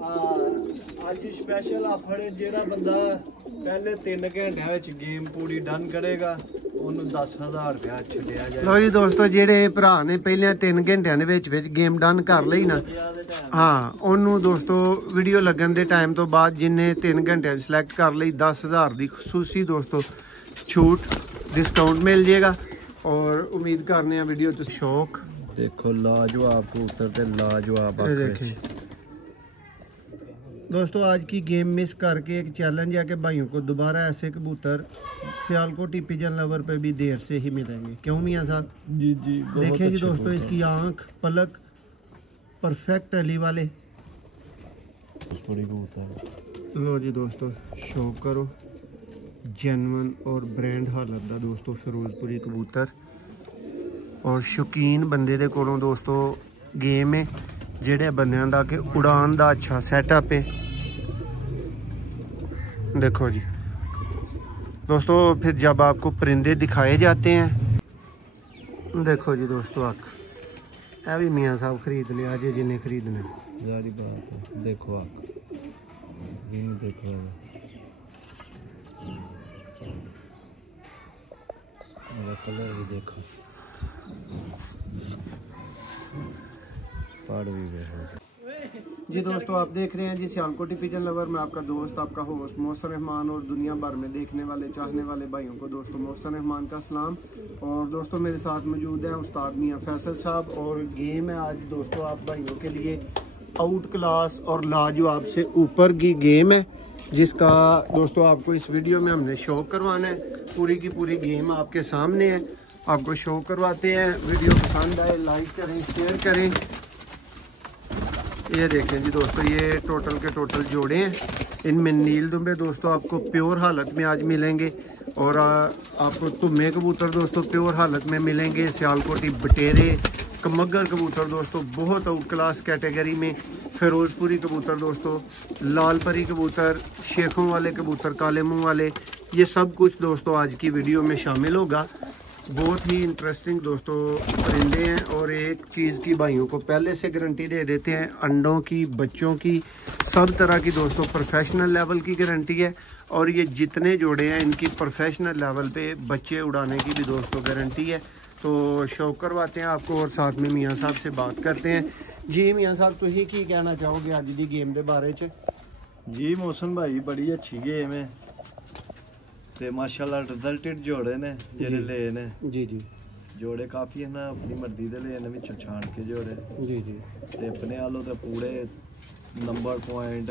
ਅੱਜ special offer है जेड़ा बंदा पहले 3 घंटे विच गेम पूरी डन करेगा ਉਹਨੂੰ 10,000 ਰੁਪਇਆ ਛੱਡਿਆ ਜਾਏ। ਲੋ ਜੀ ਦੋਸਤੋ, ਜਿਹੜੇ ਭਰਾ ਨੇ ਪਹਿਲਾਂ 3 ਘੰਟਿਆਂ ਦੇ ਵਿੱਚ ਗੇਮ ਡਨ ਕਰ ਲਈ ਨਾ, ਹਾਂ ਉਹਨੂੰ ਦੋਸਤੋ ਵੀਡੀਓ ਲੱਗਣ ਦੇ ਟਾਈਮ ਤੋਂ ਬਾਅਦ ਜਿੰਨੇ 3 ਘੰਟਿਆਂ ਸਿਲੈਕਟ ਕਰ ਲਈ 10,000 ਦੀ ਖੁਸੂਸੀ ਦੋਸਤੋ छूट डिस्काउंट मिल जाएगा। और उम्मीद करने हैं वीडियो तो शौक देखो लाजवाब कबूतर ते लाजवाब दोस्तों। आज की गेम मिस करके एक चैलेंज है कि भाइयों को दोबारा ऐसे कबूतर सियालकोट पिजन लवर पे भी देर से ही मिलेंगे। क्यों मियाँ साहब? जी जी देखें जी दोस्तों, इसकी आंख पलक परफेक्ट अली वाले। लो जी दोस्तों, शौक करो जेनवन और ब्रांड हालत का दोस्तों फिरोजपुरी कबूतर। और शौकीन बंदे दे कोलों दोस्तों गेम है जेड़े बंदियां दा कि उड़ान दा अच्छा सेटअप है। देखो जी दोस्तों, फिर जब आपको परिंदे दिखाए जाते हैं, देखो जी दोस्तों अख है भी मियाँ साहब खरीद लिया जे जिन्हें खरीदने। जारी बात है, देखो अख देखो कलर भी देखो, पाड़ भी देखो जी दोस्तों। आप देख रहे हैं जी सियालकोट पिजन लवर में आपका दोस्त, आपका होस्ट मोहसिन रहमान। और दुनिया भर में देखने वाले चाहने वाले भाइयों को दोस्तों मोहसिन रहमान का सलाम। और दोस्तों मेरे साथ मौजूद है उस्ताद मियाँ फैसल साहब। और गेम है आज दोस्तों आप भाइयों के लिए आउट क्लास और लाजवाब से ऊपर की गेम है, जिसका दोस्तों आपको इस वीडियो में हमने शो करवाना है। पूरी की पूरी गेम आपके सामने है, आपको शो करवाते हैं। वीडियो पसंद आए लाइक करें, शेयर करें। ये देखें जी दोस्तों, ये टोटल के टोटल जोड़े हैं। इनमें नील दुम्बे दोस्तों आपको प्योर हालत में आज मिलेंगे। और आपको तुमे कबूतर दोस्तों प्योर हालत में मिलेंगे। सियालकोटी बटेरे कमगर कबूतर दोस्तों बहुत आउट क्लास कैटेगरी में। फिरोजपुरी कबूतर दोस्तों, लाल परी कबूतर, शेखों वाले कबूतर, काले मुंह वाले, ये सब कुछ दोस्तों आज की वीडियो में शामिल होगा। बहुत ही इंटरेस्टिंग दोस्तों परिंदे हैं। और एक चीज़ की भाइयों को पहले से गारंटी दे देते हैं, अंडों की, बच्चों की, सब तरह की दोस्तों प्रोफेशनल लेवल की गारंटी है। और ये जितने जोड़े हैं इनकी प्रोफेशनल लेवल पे बच्चे उड़ाने की भी दोस्तों गारंटी है। तो शौक करवाते हैं आपको और साथ में मियाँ साहब से बात करते हैं। जी मियाँ साहब, तुम की कहना चाहोगे अज की गेम के बारे च? जी मोहसिन भाई, बड़ी अच्छी गेम है ते माशाल्लाह रिजल्टेड जोड़े ने जेड़े ले ने। जी जी जोड़े काफ़ी है ना, अपनी मर्जी दे ले ने विच छाण के जोड़े। जी जी ते अपने आलो ते पूरे नंबर पॉइंट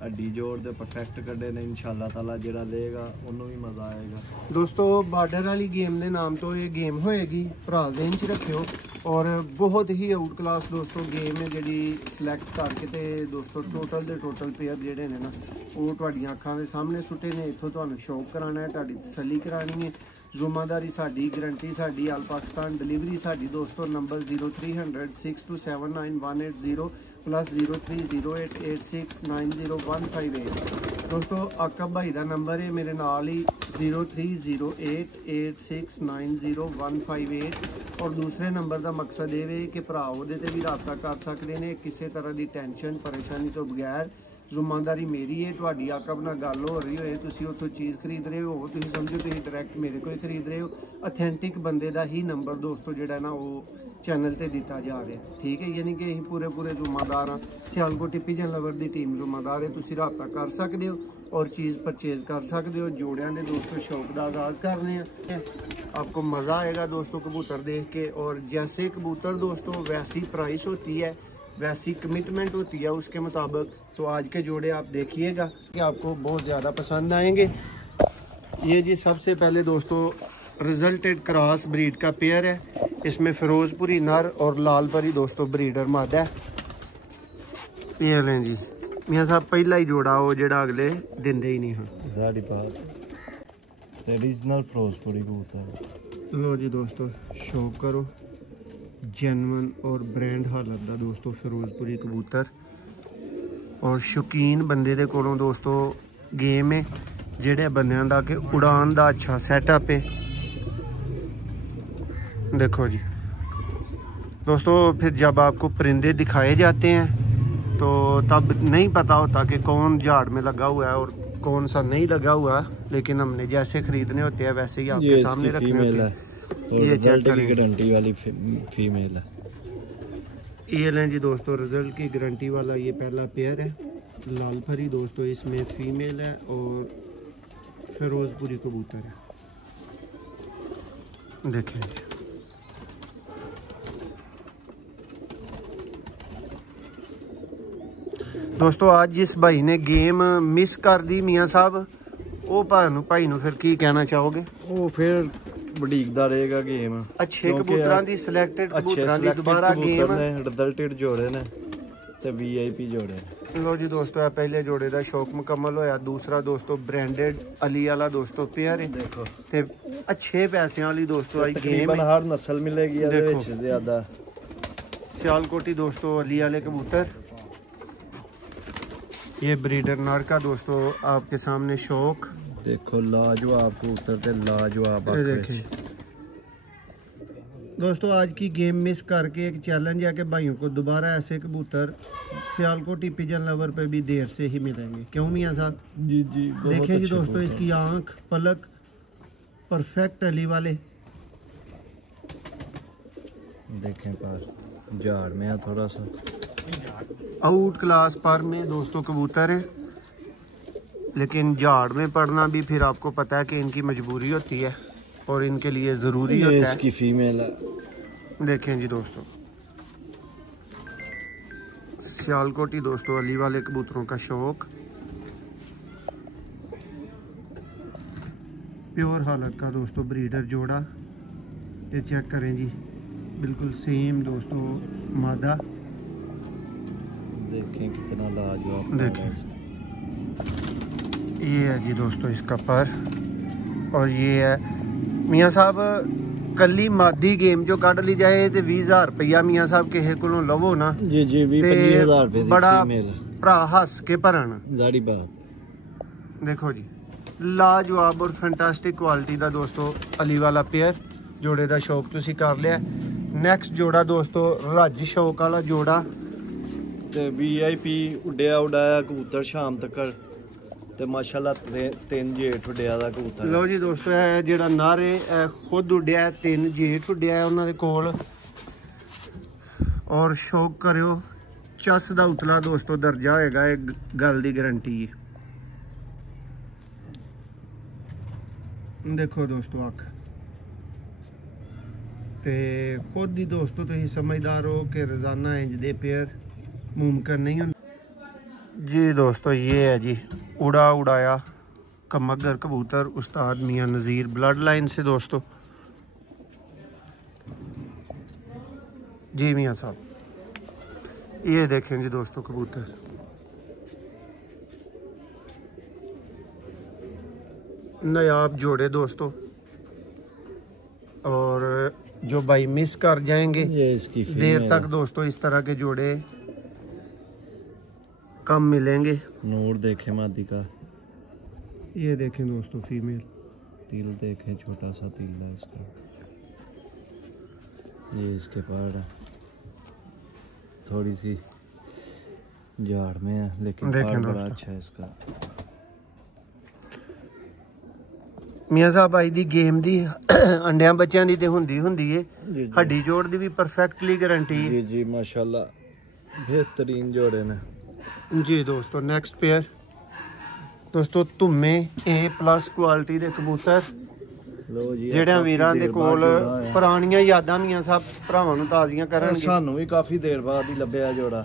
हड्डी जोड़ दे परफेक्ट कड्डे ने। इंशाल्लाह ताला जेड़ा लेगा उन्होंने भी मज़ा आएगा। दोस्तों बार्डर वाली गेम के नाम तो ये गेम होएगी, भरा देन च रखियो। और बहुत ही आउट क्लास दोस्तों गेम है जी सिलैक्ट करके ते दोस्तों टोटल दे टोटल पेयर जेडे ने ना वो तुहाडियां अखां दे सामने सुटे ने। इत्थों तुहानूं शौक कराना है, तुहाडी तसल्ली करानी है। जुम्मेदारी साडी, गारंटी साडी, आल पाकिस्तान डिलीवरी साडी दोस्तों। नंबर 0300 6279 प्लस 03088690 दोस्तों आकब भाई का नंबर है मेरे नाल ही 03088690 और दूसरे नंबर का मकसद ये है कि भरा वो भी रबता कर सकते हैं किसी तरह की टेंशन परेशानी तो बगैर। जुम्मेदारी मेरी है, तुहाडी आकब नाल गल हो रही होए, तुसीं उत्थों चीज़ खरीद रहे हो, तुसीं समझो तुसीं डायरैक्ट मेरे को ही खरीद रहे हो। अथेंटिक बंदे का ही नंबर दोस्तों जिहड़ा ना वो चैनल ते दिता जा रहा है, ठीक है। यानी कि असीं पूरे पूरे जुम्मेदार हाँ, सियालकोट पिजन लवर की टीम जुम्मेदार है। तुसीं रबता कर सकते हो और चीज़ परचेज कर सकते हो। जोड़ियां ने दोस्तों शौक का आगाज़ करने हैं, आपको मज़ा आएगा दोस्तों कबूतर देख के। और जैसे कबूतर दोस्तों वैसी प्राइस होती है, वैसी कमिटमेंट होती है उसके मुताबिक। तो आज के जोड़े आप देखिएगा कि आपको बहुत ज़्यादा पसंद आएंगे। ये जी सबसे पहले दोस्तों रिजल्टेड क्रॉस ब्रीड का पेयर है। इसमें फिरोजपुरी नर और लाल परी दोस्तों ब्रीडर मादा है। ये लें जी मियाँ साहब, पहला ही जोड़ा वो जेड़ा अगले देंदे ही नहीं हैं। साड़ी बात ट्रेडिशनल फिरोजपुरी कबूतर। लो जी दोस्तों शौक करो जेनवन और ब्रांड हालत का दोस्तों फिरोजपुरी कबूतर। और शौकीन बंदे दे कोलों दोस्तों गेम है जेड़े बंदियां दा कि उड़ान दा अच्छा सेटअप है। देखो जी दोस्तों, फिर जब आपको परिंदे दिखाए जाते हैं, तो तब नहीं पता होता कि कौन झाड़ में लगा हुआ है और कौन सा नहीं लगा हुआ, लेकिन हमने जैसे खरीदने होते हैं वैसे ही आपके सामने रखने होते हैं। ये चेक करें, गारंटी वाली फीमेल है। ये लें जी दोस्तों, रिजल्ट की गारंटी वाला ये पहला पेयर है, लाल फरी दोस्तों, इसमें फीमेल है और फिरोजपुरी कबूतर है। देखें दोस्तों, आज जिस भाई ने गेम मिस कर दी मियाँ साहब, वो भाई नू फिर की कहना चाहोगे? वो फिर बड़ीकदा रहेगा गेम। अच्छे कबूतरां दी सिलेक्टेड कबूतरां दी दोबारा गेम ने रिजल्टेड जोड़े ने ते वीआईपी जोड़े। लो जी दोस्तों, ये पहले जोड़े दा शौक मुकम्मल होया। दूसरा दोस्तों ब्रांडेड अली वाला दोस्तों पेयर है, देखो ते अच्छे पैसे वाली दोस्तों आई गेम। हर नस्ल मिलेगी ਇਹਦੇ ਵਿੱਚ ज्यादा। सियालकोटी दोस्तों अली वाले कबूतर, ये ब्रीडर नर का दोस्तों आपके सामने शौक, देखो लाजवाब कबूतर ते लाजवाब। देखें दोस्तों, आज की गेम मिस करके एक चैलेंज है कि भाइयों को दोबारा ऐसे कबूतर सियालकोटी पिजन लवर पे भी देर से ही मिलेंगे। क्यों मियाँ साहब? जी जी, देखें जी दोस्तों, इसकी आंख पलक परफेक्ट अली वाले, देखें पर झाड़ में है थोड़ा सा आउट क्लास पर में दोस्तों कबूतर है, लेकिन झाड़ में पड़ना भी फिर आपको पता है कि इनकी मजबूरी होती है और इनके लिए ज़रूरी होता है। इसकी फीमेल है। देखें जी दोस्तों, सियालकोटी दोस्तों अली वाले कबूतरों का शौक, प्योर हालत का दोस्तों ब्रीडर जोड़ा। ये चेक करें जी, बिल्कुल सेम दोस्तों मादा, देखें कितना लाजवाब। देखें ये है जी दोस्तों इसका पर, और ये है मियाँ साहब कली मादी गेम जो कढ़ ली जाए तो 20,000 रुपया मियाँ साहब किसी को लवो ना जी जी 20-25,000 रुपए बड़ा भरा हस के भरन जारी बात। देखो जी, लाजवाब और फैंटास्टिक क्वालिटी का दोस्तों अली वाला पेयर जोड़े का शौक तुसी कर लिया। नैक्सट जोड़ा दोस्तों रज शौक वाला जोड़ा, ते वीआईपी उड्डिया उड़ाया कबूतर शाम तक ते माशाल्लाह 3 जेठ उड्डिया दा कबूतर। लो जी दोस्तों, है जेड़ा नर है खुद उड्डिया है, 3 जेठ उड्डिया है उन्होंने कोल, और शौक करो चस दा उतला दोस्तों दर्जा होएगा, एक गल दी गारंटी है। देखो दोस्तों अख ते खुद ही दोस्तों तुम समझदार हो कि रोजाना इंज दे पेयर मुमकिन नहीं होंगे जी दोस्तों। ये है जी उड़ा उड़ाया कमगर कबूतर उस्ताद मियाँ नज़ीर ब्लड लाइन से दोस्तों। जी मियाँ साहब, ये देखें जी दोस्तों कबूतर, नायाब जोड़े दोस्तों, और जो भाई मिस कर जाएंगे ये इसकी देर तक दोस्तों इस तरह के जोड़े कम मिलेंगे। नूर देखें मादी का, ये देखें दोस्तों फीमेल, तिल देखें छोटा सा तिल है इसका, ये इसके पार है, थोड़ी सी झाड़ में है लेकिन पार बड़ा अच्छा है इसका। मियाँ साहब आई दी गेम दी अंडिया बच्चों की तो हुंदी है, हड्डी जोड़ दी भी परफेक्टली गारंटी जी जी माशाल्लाह बेहतरीन जोड़े ने जी दोस्तों। नेक्स्ट पेयर दोस्तों धुम्मे A+ क्वालिटी दे कबूतर, जेड़े वीरां दे कोल पुरानियां यादां मियाँ साहब भरावां नूं ताज़ियां करनगे। सानू भी काफ़ी देर बाद ही लभ्या जोड़ा।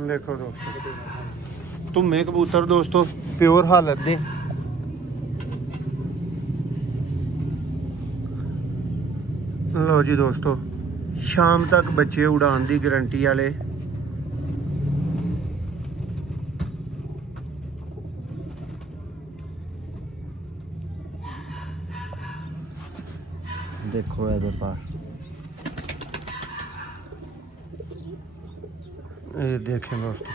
देखो दोस्तों धुम्मे कबूतर दोस्तों प्योर हालत दे, लो जी दोस्तों शाम तक बच्चे उड़ान की गारंटी वाले। देखो ये पार, ये देखें दोस्तों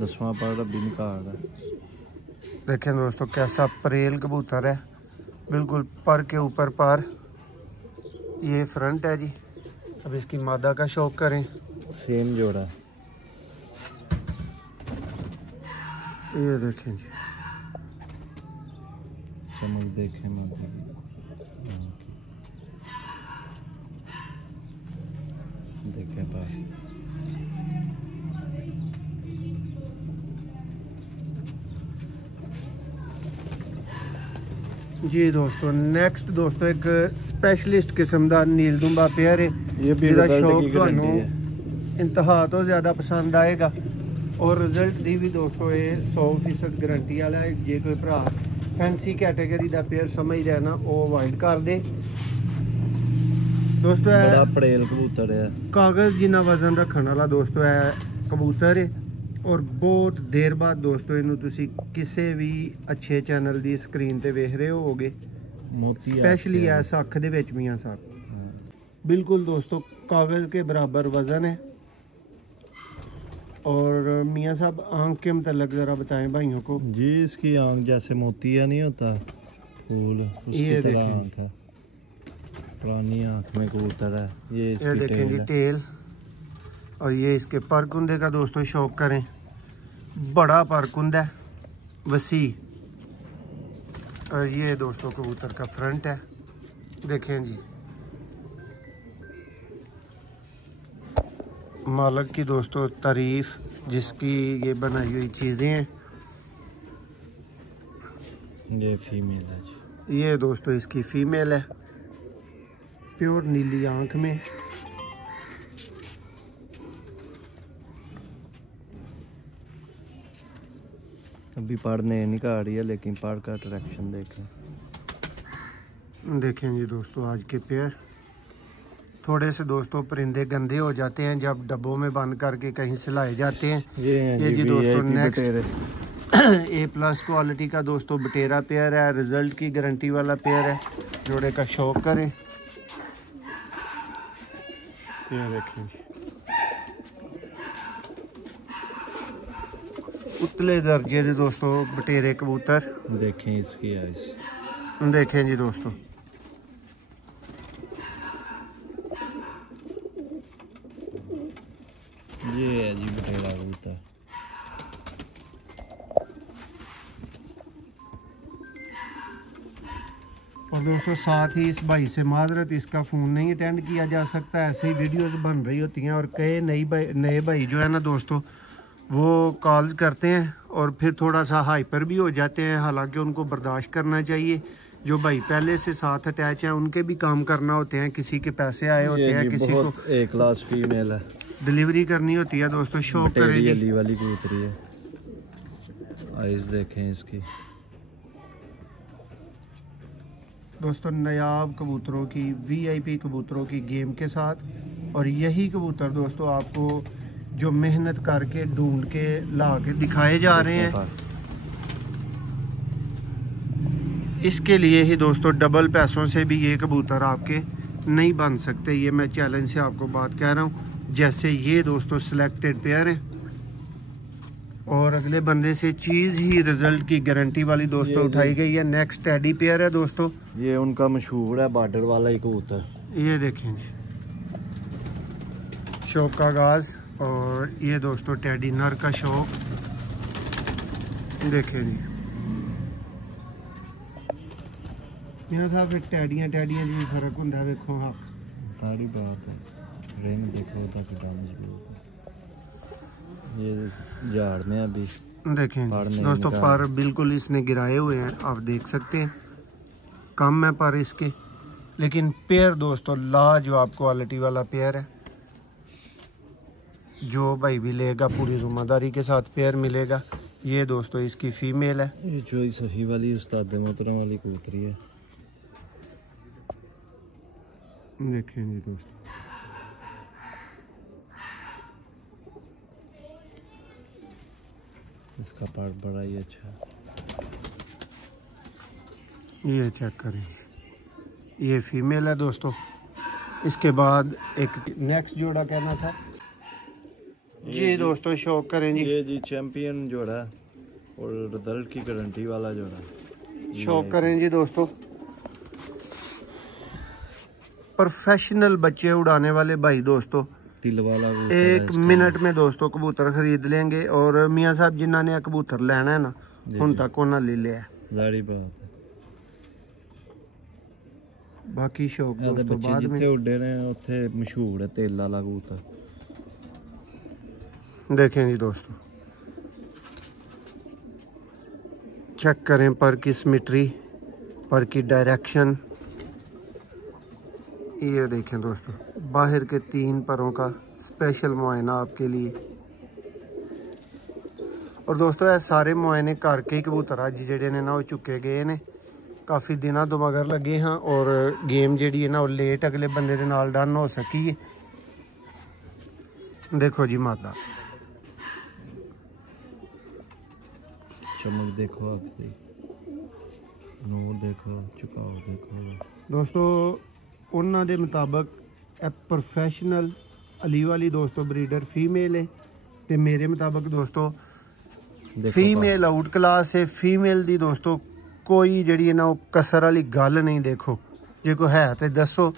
10वां पार रब्बी निकाल है। देखें दोस्तों कैसा परेल कबूतर है, बिल्कुल पर के ऊपर पर। ये फ्रंट है जी। अब इसकी मादा का शौक करें, सेम जोड़ा ये देखें जी, चमक देखें माता देखें पास। जी दोस्तों, नेक्स्ट दोस्तों एक स्पेशलिस्ट किस्म का नीलदुंबा पेयर है। ये भी जिहदा रिजल्ट शौक की तुहानू गारंटी है। इंतहा तो ज़्यादा पसंद आएगा और रिजल्ट की भी दोस्तों ये 100% गारंटी वाला है। जे कोई भरा फैंसी कैटेगरी का पेयर समझ रहा ना, वो अवॉइड कर दे दोस्तों। बड़ा पड़ेल कबूतर है, कागज़ जिन्ना वजन रखने वाला दोस्तों है कबूतर है। और बहुत देर बाद दोस्तों इनू तुसी किसी भी अच्छे चैनल की स्क्रीन ते वेख रहे होगे, मोती स्पेशली इस अख दे विच मियां साहब। बिल्कुल दोस्तों कागज़ के बराबर वज़न है। और मियां साहब आंख के मतलब ज़रा बताएं भाइयों को। जी, इसकी आंख जैसे मोतिया नहीं होता फूल, उसकी तरह आंख है। पुरानी आंख में कबूतर है। ये देखें जी टेल, और ये इसके परकुंदे का दोस्तों शौक करें, बड़ा परकुंदा है, वसी। और ये दोस्तों कबूतर का फ्रंट है, देखें जी। मालिक की दोस्तों तारीफ, जिसकी ये बनाई हुई चीज़ें हैं। ये फीमेल है जी। ये दोस्तों इसकी फीमेल है, प्योर नीली आंख में। अभी पढ़ने नहीं का रही है, लेकिन पढ़ का अट्रैक्शन देखें जी दोस्तों आज के पेयर। थोड़े से दोस्तों परिंदे गंदे हो जाते हैं जब डब्बों में बंद करके कहीं से लाए जाते हैं। ये जी दोस्तों नेक्स्ट A+ क्वालिटी का दोस्तों बटेरा पेयर है, रिजल्ट की गारंटी वाला पेयर है। जोड़े का शौक करें। ये देखें उतले दर्जे के दोस्तों बटेरे कबूतर। देखें इसकी आइस, देखें जी दोस्तों, ये है जी बटेरा कबूतर। और दोस्तों साथ ही इस भाई से माजरत, इसका फ़ोन नहीं अटेंड किया जा सकता, ऐसे ही वीडियोस बन रही होती हैं। और कई नए भाई जो है ना दोस्तों, वो कॉल्स करते हैं और फिर थोड़ा सा हाइपर भी हो जाते हैं। हालांकि उनको बर्दाश्त करना चाहिए। जो भाई पहले से साथ अटैच हैं उनके भी काम करना होते हैं, किसी के पैसे आए होते हैं, किसी को A+ फीमेल है, डिलीवरी करनी होती है दोस्तों। शौक करें अली वाली कबूतरी है। आइस देखें इसकी दोस्तों, नायाब कबूतरों की, VIP कबूतरों की गेम के साथ। और यही कबूतर दोस्तों आपको जो मेहनत करके ढूंढ के ला के दिखाए जा रहे हैं, इसके लिए ही दोस्तों डबल पैसों से भी ये कबूतर आपके नहीं बन सकते। ये मैं चैलेंज से आपको बात कह रहा हूँ। जैसे ये दोस्तों सिलेक्टेड पेयर है और अगले बंदे से चीज़ ही रिजल्ट की गारंटी वाली दोस्तों उठाई गई है। नेक्स्ट टेडी पेयर है दोस्तों, ये उनका मशहूर है बॉर्डर वाला ही कबूतर। ये देखें जी, शौक का आगाज। और ये दोस्तों टेडी नर का शौक, देखें जी। यहाँ साहब टैडियाँ जी फर्क होंगे, देखो हाँ सारी बात है। रिंग देखो तक मजबूत, ये झाड़ने अभी देखें दोस्तों पर बिल्कुल इसने गिराए हुए हैं, आप देख सकते हैं। कम है पर इसके, लेकिन पेयर दोस्तों लाजवाब क्वालिटी वाला पेयर है। जो भाई भी लेगा पूरी जिम्मेदारी के साथ पेयर मिलेगा। ये दोस्तों इसकी फीमेल है। ये जो सही वाली उस्ताद मोहतरम वाली कबूतरी है। देखें जी दोस्तों, इसका पार्ट बड़ा ही अच्छा है। ये चेक करें, ये फीमेल है दोस्तों। इसके बाद एक नेक्स्ट जोड़ा कहना था जी दोस्तों, शौक करें जी। ये जी चैंपियन जोड़ा और रिजल्ट की गारंटी वाला जोड़ा। शौक करें जी दोस्तों, प्रोफेशनल बच्चे उड़ाने वाले भाई दोस्तों तिल वाला 1 मिनट में दोस्तों कबूतर खरीद लेंगे। और मियाँ साहब जिन्होंने कबूतर लेना है ना हुण तक उन्होंने ले लिया। जारी बात है। बाकी शौक दोस्तों बाद में जिथे उड़े ने उत्थे मशहूर है तिल वाला कबूतर। देखें जी दोस्तों, चेक करें पर की सिमेट्री, पर की डायरेक्शन। ये देखें दोस्तों, बाहर के 3 परों का स्पेशल मुआयना आपके लिए। और दोस्तों ये सारे मुआयने करके ही कबूतर अज जेडे ने ना वो चुके गए ने। काफ़ी दिनों तो मगर लगे हाँ और गेम जी है ना वो लेट अगले बंदे दे नाल डन हो सकी है। देखो जी मादा चमक देखो, आपकी नूर देखो, झुकाव देखो दोस्तों। उन्होंने दे मुताबिक ए प्रोफेशनल अली वाली दोस्तों ब्रीडर फीमेल है, तो मेरे मुताबिक दोस्तों फीमेल आउट क्लास है। फीमेल दी दोस्तों कोई जड़ी है ना वो कसर वाली गल नहीं। देखो जे कोई है तो दसो,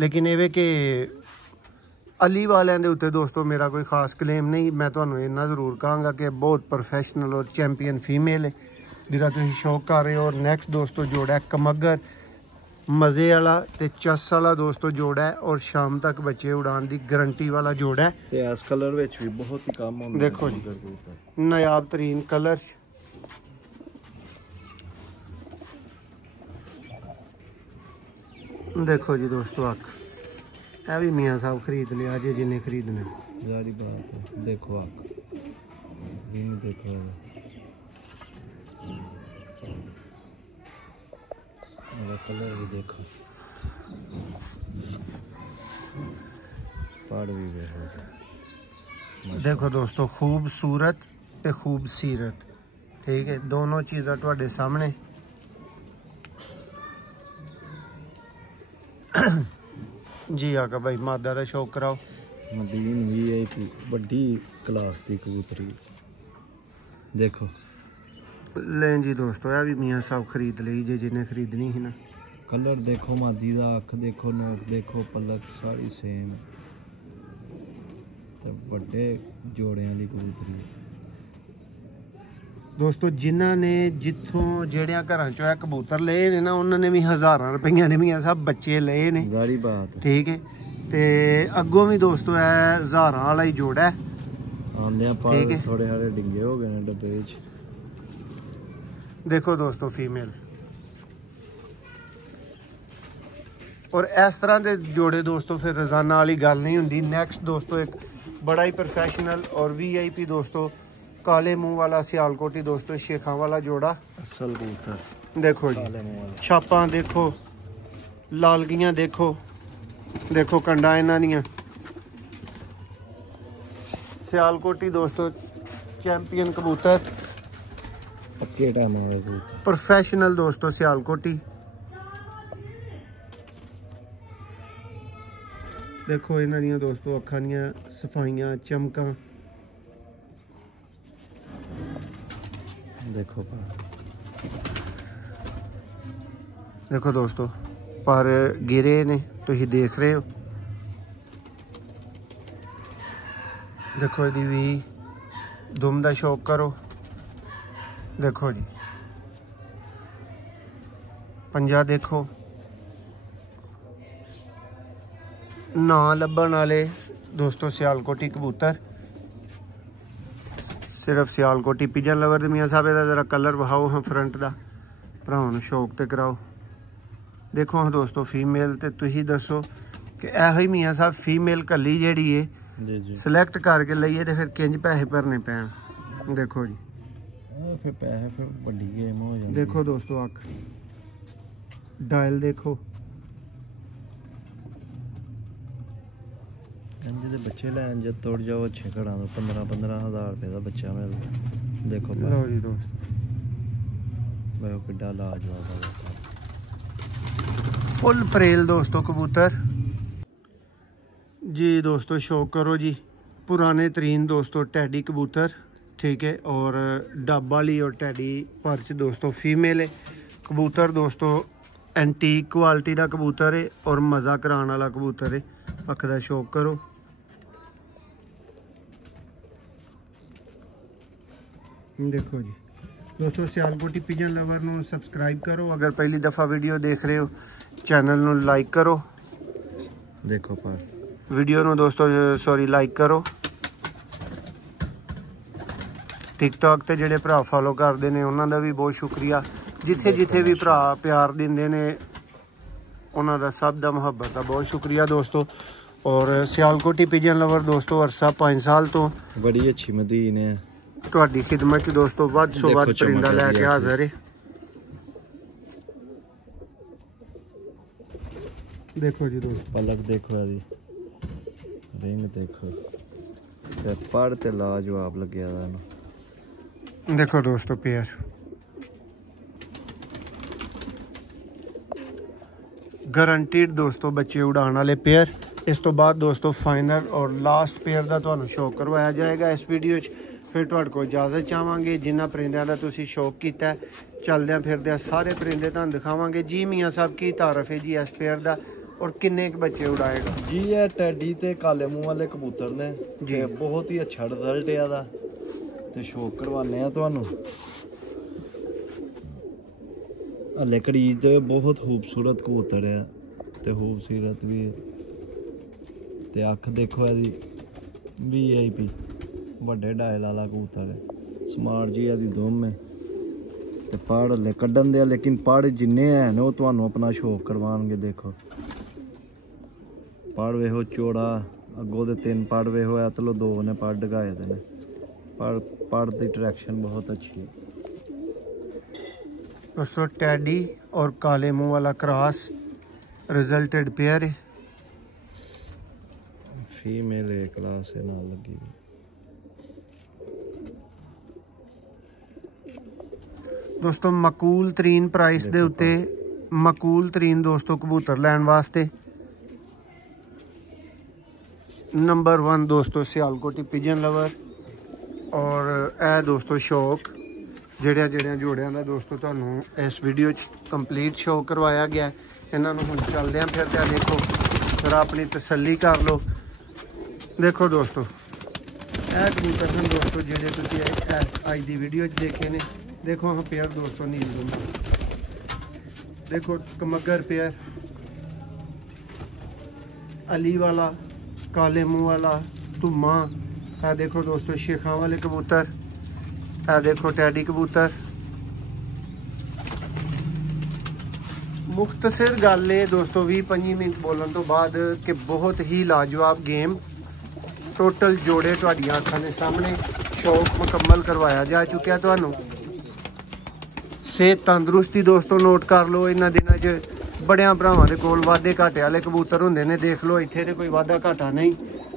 लेकिन एवे कि अली वाले दे उत्ते दोस्तों मेरा कोई खास क्लेम नहीं। मैं तुहानू इन्ना जरूर कहांगा कि बहुत प्रोफेशनल और चैंपियन फीमेल है जिहदा तुसीं शौक कर रहे हो। और नैक्सट दोस्तों जोड़ा है कमगर मज़े वाला ते चस वाला दोस्तों जोड़ा है, और शाम तक बच्चे उड़ान की गारंटी वाला जोड़ा है। ते इस कलर विच भी बहुत ही कम होंदा। देखो जी नायाब तरीन कलर। देखो जी दोस्तों अख है भी मियाँ साहब खरीद लिया जे जिन्हें खरीदना। जारी बात है। देखो अख इन देखो, कलर भी देखो, पहाड़ भी देखो। देखो दोस्तों खूबसूरत ते खूबसीरत, ठीक है, दोनों चीज़ा तुहाडे सामने। जी आका भाई मादा का शौक कराओ। मदीन VIP बड़ी क्लास की कबूतरी देखो। लें जी दोस्तों यह भी मियाँ साहब खरीद ली जे जिन्हें खरीदनी ही ना। कलर देखो, मादी दा अख देखो, नोक देखो, पलक सारी सेम ते बड़े जोड़े वाली कबूतरी दोस्तों। जिन्हों ने जितों जेड़िया घर चो कबूतर ले ने ना उन्होंने भी हज़ारां रुपये ने मियाँ साहब बच्चे ले ने। जारी बात है। ठीक है, ते अगों भी दोस्तों है हज़ारां वाला ही जोड़ा है। ठीक है, थोड़े हारे डिंगे हो गए हैं डब्बे विच। देखो दोस्तों फीमेल और इस तरह के जोड़े दोस्तों फिर रोजाना वाली गल नहीं होंगी। नैक्सट दोस्तों एक बड़ा ही प्रोफेशनल और VIP दोस्तों काले मुंह वाला सियालकोटी दोस्तों शेखा वाला जोड़ा असल कबूतर। देखो जी छापा देखो, लालगियां देखो, देखो कंडा इन्हां दियां। सियालकोटी दोस्तों चैंपियन कबूतर, पक्के टाइम वाले कबूतर, प्रोफेशनल दोस्तों सियालकोटी। देखो इन्हां दियां दोस्तों अखां दियां सफाइयां चमकां देखो। देखो दोस्तों पर गिरे ने तुसीं देख रहे हो। देखो यदि भी दुम दा शौक करो। देखो जी पंजा देखो, ना लभण वाले दोस्तों सियालकोटी कबूतर। सिर्फ सियालकोटी पिजन लवर दे मियाँ साहब दा जरा कलर वहाओ हाँ फ्रंट दा भरावां नूं शौक ते कराओ। देखो हाँ दोस्तों फीमेल ते तुसीं दसो कि इहो ही मियाँ साहब फीमेल कली जिहड़ी है जी जी सिलेक्ट करके लईए ते फिर किंज पैसे भरने पैण। देखो जी फिर पैसे फिर बड़ी गेम हो जाती। देखो दोस्तों अख डायल देखो। इंज दे बच्चे लैन जब तोड़ जाओ अच्छे घड़ा तो 15-15 हज़ार रुपये का बच्चा मिलता। देखो लो जी दोस्त मैं किड्डा लाजवाब फुल परेल दोस्तों कबूतर जी। दोस्तों शौक करो जी पुराने तरीन दोस्तों टैडी कबूतर, ठीक है, और डब वाली और टैडी परच दोस्तों फीमेल है। कबूतर दोस्तों एंटीक क्वालिटी का कबूतर है और मज़ा कराने वाला कबूतर है। अख दा शौक करो। देखो जी दोस्तों, सियालकोटी पिजन लवर ਨੂੰ सब्सक्राइब करो। अगर पहली दफ़ा वीडियो देख रहे हो चैनल ਨੂੰ लाइक करो। देखो पर वीडियो ਨੂੰ दोस्तों सॉरी लाइक करो। टिकटॉक ਤੇ ਜਿਹੜੇ ਭਰਾ ਫੋਲੋ ਕਰਦੇ ਨੇ ਉਹਨਾਂ ਦਾ ਵੀ ਬਹੁਤ ਸ਼ੁਕਰੀਆ। ਜਿੱਥੇ ਜਿੱਥੇ ਵੀ ਭਰਾ ਪਿਆਰ ਦਿੰਦੇ ਨੇ ਉਹਨਾਂ ਦਾ ਸਭ ਦਾ ਮੁਹੱਬਤ ਦਾ ਬਹੁਤ ਸ਼ੁਕਰੀਆ ਦੋਸਤੋ। और सियालकोटी पिजन लवर दोस्तों अरसा 5 साल तो बड़ी अच्छी मदीन है ਤੁਹਾਡੀ ਖਿਦਮਤ ਚ ਦੋਸਤੋ ਵੱਧ ਸੋ ਵੱਧ ਪਰਿੰਦਾ ਲੈ ਕੇ ਹਾਜ਼ਰ ਹੈ। देखो जी दोस्तों, पलक देखो यादी, रिंग देखो ते पढ़ ते लाजवाब लग्या दा ना। देखो दोस्तों पेयर गारंटीड दोस्तों बच्चे उड़ाने वाले पेयर। इस तो बाद दोस्तों फाइनल और लास्ट पेयर का तुहानू शो करवाया जाएगा इस वीडियो च। फिर तुहाडे को इजाजत चाहांगे। जिन्ना परिंदे का तुसीं शौक किया चलदे फिरदे सारे परिंदे तुहानू दिखावांगे जी। मियाँ साहब की तारफ है जी इस पेयर का और किन्ने बच्चे उड़ाएगा जी। ये टैडी ते काले मुंह वाले कबूतर ने जी, बहुत ही अच्छा रिजल्ट है दा ते शौक करवाने आ तुहानू। हले कड़ीज ते बहुत खूबसूरत कबूतर है ते खूबसूरत भी है ते अख देखो यदी VIP ਵੱਡੇ ਡਾਇਲ वाला कबूतर है। स्मार्ट जी यदी दुम है ते पढ़ हले कड्डन दे, लेकिन पढ़ जिन्ने हैं वो तुहानू अपना शौक करवाएंगे। देखो पढ़ वेहो चौड़ा, अगों दे 3 पढ़ वेहो है तो 2 ने पढ़ डगाए दे ने। पढ़ दी डायरेक्शन बहुत अच्छी है दोस्तों। टैडी और काले मुंह वाला क्रॉस रिजल्टेड पेयर है। फीमेल ए क्लास है ना लगी। दोस्तों मकूल तरीन प्राइस दे उत्ते मकूल तरीन दोस्तों कबूतर लैन वास्ते नंबर 1 दोस्तों सियालकोटी पिजन लवर। और ए दोस्तों शौक ਜਿਹੜਿਆਂ ਜੋੜਿਆਂ ਦਾ ਦੋਸਤੋ ਤੁਹਾਨੂੰ ਇਸ ਵੀਡੀਓ 'ਚ ਕੰਪਲੀਟ ਸ਼ੋ ਕਰਵਾਇਆ ਗਿਆ। ਇਹਨਾਂ ਨੂੰ ਹੁਣ ਚੱਲਦੇ ਆਂ ਫਿਰ ਤੇ ਦੇਖੋ ਜਰਾ ਆਪਣੀ ਤਸੱਲੀ ਕਰ ਲਓ। ਦੇਖੋ ਦੋਸਤੋ ਇਹ ਕਬੂਤਰ ਹਨ ਦੋਸਤੋ ਜਿਹੜੇ ਤੁਸੀਂ ਅੱਜ ਦੀ ਵੀਡੀਓ 'ਚ ਦੇਖੇ ਨੇ। देखो हाँ पेयर दोस्तों नीलम, देखो कमगर पेयर, अली वाला, काले मुंह वाला, धुम्मा है। देखो दोस्तों शेखा वाले कबूतर है। देखो टैडी कबूतर। मुख्तसर गल है दोस्तों 20-25 मिनट बोलने तो बाद कि बहुत ही लाजवाब गेम टोटल जोड़े तुहाडियां अखां दे सामने शौक मुकम्मल करवाया जा चुका तुहानू। सेहत तंदुरुस्ती दोस्तों नोट कर लो। इन्हां दिनां च बड़ियां भरावां दे कोल वाधे घाटे वाले कबूतर हुंदे ने। देख लो इत्थे ते कोई वाधा घाटा नहीं,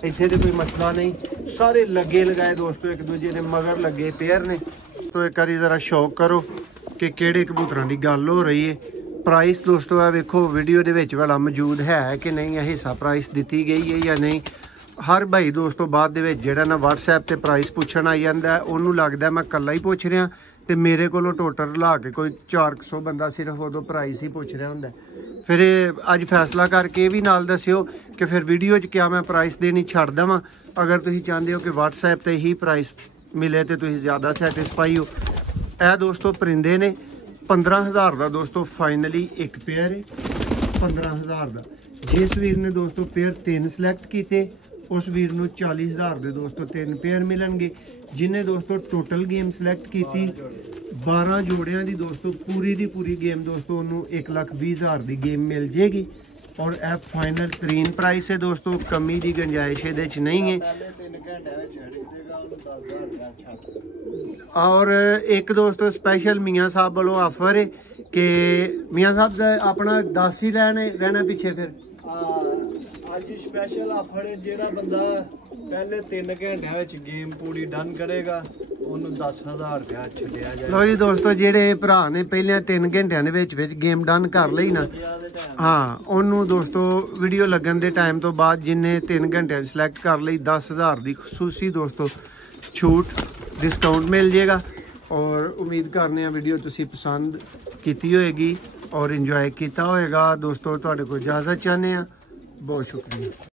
इत्थे ते कोई मसला नहीं। सारे लगे लगाए दोस्तों एक दूजे दे मगर लगे पेयर ने। तो एक बारी ज़रा शौक करो कि किहड़े कबूतरां दी गल हो रही है। प्राइस दोस्तों आ वेखो वीडियो दे विच वाला मौजूद है कि नहीं, हिस्सा प्राइस दित्ती गई है या नहीं। हर भाई दोस्तों बाद दे विच जिहड़ा ना WhatsApp ते प्राइस पुछण आई जांदा ओनू लगदा मैं कल्ला ही पुछ रिहा ਤੇ ਮੇਰੇ ਕੋਲੋਂ ਟੋਟਲ ਲਾ ਕੇ ਕੋਈ 400 ਬੰਦਾ ਸਿਰਫ ਉਦੋਂ ਪ੍ਰਾਈਸ ਹੀ ਪੁੱਛ ਰਿਹਾ ਹੁੰਦਾ। ਫਿਰ ਅੱਜ ਫੈਸਲਾ ਕਰਕੇ ਇਹ ਵੀ ਨਾਲ ਦੱਸਿਓ ਕਿ ਫਿਰ ਵੀਡੀਓ 'ਚ ਕਿਆ ਮੈਂ ਪ੍ਰਾਈਸ ਦੇਣੀ ਛੱਡ ਦੇਵਾਂ। ਅਗਰ ਤੁਸੀਂ ਚਾਹੁੰਦੇ ਹੋ ਕਿ WhatsApp ਤੇ ਹੀ ਪ੍ਰਾਈਸ ਮਿਲੇ ਤੇ ਤੁਸੀਂ ਜ਼ਿਆਦਾ ਸੈਟੀਸਫਾਈ ਹੋ। ਇਹ ਦੋਸਤੋ ਪਰਿੰਦੇ ਨੇ 15000 ਦਾ ਦੋਸਤੋ ਫਾਈਨਲੀ ਇੱਕ ਪੇਅਰ ਹੈ 15000 ਦਾ। ਜਿਸ ਵੀਰ ਨੇ ਦੋਸਤੋ ਪੇਅਰ 3 ਸਿਲੈਕਟ ਕੀਤੇ उस वीर ਨੂੰ 40000 ਦੇ ਦੋਸਤੋ 3 पेयर मिलणगे। जिन्हें दोस्तों टोटल गेम सिलेक्ट की 12 जोड़ियां दी दोस्तों पूरी दी पूरी गेम दोस्तों उन्होंने 1,20,000 दी गेम मिल जाएगी। और यह फाइनल तरीन प्राइस है दोस्तों, कमी की गुंजाइश ये नहीं है। और एक दोस्तों स्पैशल मियाँ साहब वालों ऑफर है कि मियाँ साहब अपना 10 ही रहना पीछे। फिर ਅੱਜ ਸਪੈਸ਼ਲ ਆਫਰ ਹੈ ਜਿਹੜਾ ਬੰਦਾ ਪਹਿਲੇ 3 ਘੰਟਿਆਂ ਵਿੱਚ ਗੇਮ ਪੂਰੀ ਡਨ ਕਰੇਗਾ ਉਹਨੂੰ 10000 ਰੁਪਇਆ ਛੱਡਿਆ ਜਾਏ। ਲੋ ਜੀ ਦੋਸਤੋ ਜਿਹੜੇ ਭਰਾ ਨੇ ਪਹਿਲੇ 3 ਘੰਟਿਆਂ ਦੇ ਵਿੱਚ ਗੇਮ ਡਨ ਕਰ ਲਈ ਨਾ, ਹਾਂ ਉਹਨੂੰ ਦੋਸਤੋ ਵੀਡੀਓ ਲੱਗਣ ਦੇ ਟਾਈਮ ਤੋਂ ਬਾਅਦ ਜਿੰਨੇ 3 ਘੰਟਿਆਂ ਸਿਲੈਕਟ ਕਰ ਲਈ 10000 ਦੀ ਖੁਸੂਸੀ ਦੋਸਤੋ ਛੂਟ डिस्काउंट मिल जाएगा। और उम्मीद करने वीडियो तुसी पसंद की होएगी और इंजॉय किया होएगा। दोस्तों तुहाडे कोल इजाजत चाहते हैं। बहुत शुक्रिया।